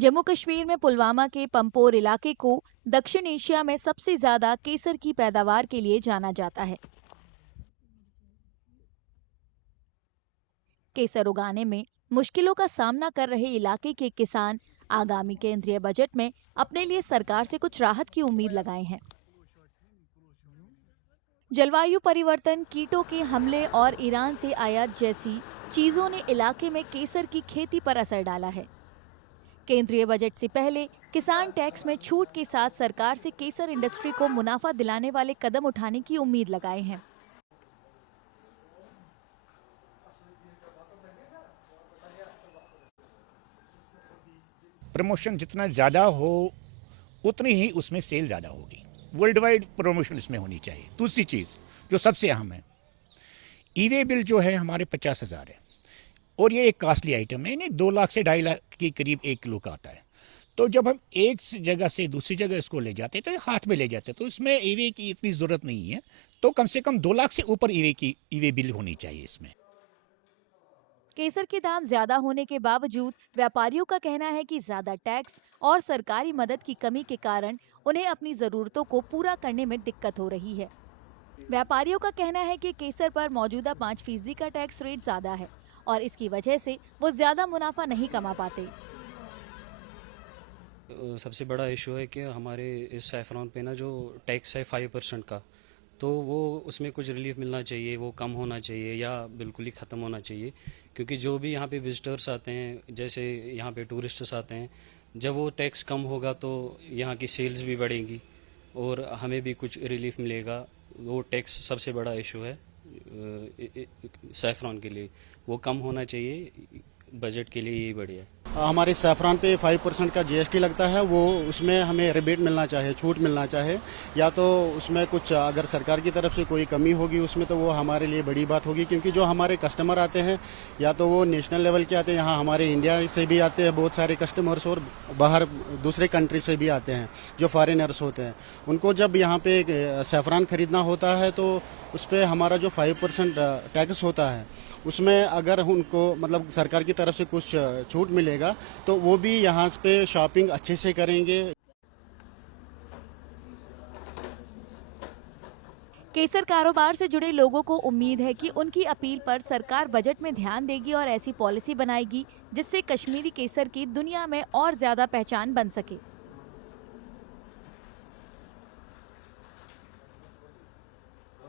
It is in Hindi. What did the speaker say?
जम्मू कश्मीर में पुलवामा के पंपोर इलाके को दक्षिण एशिया में सबसे ज्यादा केसर की पैदावार के लिए जाना जाता है। केसर उगाने में मुश्किलों का सामना कर रहे इलाके के किसान आगामी केंद्रीय बजट में अपने लिए सरकार से कुछ राहत की उम्मीद लगाए हैं। जलवायु परिवर्तन, कीटों के हमले और ईरान से आयात जैसी चीजों ने इलाके में केसर की खेती पर असर डाला है। केंद्रीय बजट से पहले किसान टैक्स में छूट के साथ सरकार से केसर इंडस्ट्री को मुनाफा दिलाने वाले कदम उठाने की उम्मीद लगाए हैं। प्रमोशन जितना ज़्यादा हो उतनी ही उसमें सेल ज़्यादा होगी। वर्ल्ड वाइड प्रमोशन इसमें होनी चाहिए। दूसरी चीज़ जो सबसे अहम है, ई वे बिल जो है हमारे 50,000 है और ये एक कास्टली आइटम है, नहीं 2 लाख से 2.5 लाख के करीब 1 किलो का आता है। तो जब हम एक जगह से दूसरी जगह इसको ले जाते हैं तो ये हाथ में ले जाते हैं, तो इसमें ई वे की इतनी ज़रूरत नहीं है। तो कम से कम 2 लाख से ऊपर ई वे बिल होनी चाहिए इसमें। केसर के दाम ज्यादा होने के बावजूद व्यापारियों का कहना है कि ज्यादा टैक्स और सरकारी मदद की कमी के कारण उन्हें अपनी जरूरतों को पूरा करने में दिक्कत हो रही है। व्यापारियों का कहना है कि केसर पर मौजूदा 5% का टैक्स रेट ज्यादा है और इसकी वजह से वो ज्यादा मुनाफा नहीं कमा पाते। सबसे बड़ा इशू है कि हमारे इस सैफरॉन पे ना जो टैक्स है 5% का, तो वो उसमें कुछ रिलीफ मिलना चाहिए, वो कम होना चाहिए या बिल्कुल ही ख़त्म होना चाहिए। क्योंकि जो भी यहाँ पे विजिटर्स आते हैं, जैसे यहाँ पे टूरिस्ट्स आते हैं, जब वो टैक्स कम होगा तो यहाँ की सेल्स भी बढ़ेंगी और हमें भी कुछ रिलीफ मिलेगा। वो टैक्स सबसे बड़ा इशू है सैफरॉन के लिए, वो कम होना चाहिए। बजट के लिए यही बढ़िया है। हमारे सैफरान पे 5% का जीएसटी लगता है, वो उसमें हमें रिबेट मिलना चाहिए, छूट मिलना चाहिए, या तो उसमें कुछ अगर सरकार की तरफ से कोई कमी होगी उसमें तो वो हमारे लिए बड़ी बात होगी। क्योंकि जो हमारे कस्टमर आते हैं या तो वो नेशनल लेवल के आते हैं, यहाँ हमारे इंडिया से भी आते हैं बहुत सारे कस्टमर्स, और बाहर दूसरे कंट्री से भी आते हैं जो फॉरेनर्स होते हैं। उनको जब यहाँ पे सैफरान खरीदना होता है तो उस पर हमारा जो 5% टैक्स होता है उसमें अगर उनको मतलब सरकार की तरफ से कुछ छूट मिलेगा तो वो भी यहाँ पे शॉपिंग अच्छे से करेंगे। केसर कारोबार से जुड़े लोगों को उम्मीद है कि उनकी अपील पर सरकार बजट में ध्यान देगी और ऐसी पॉलिसी बनाएगी जिससे कश्मीरी केसर की दुनिया में और ज्यादा पहचान बन सके।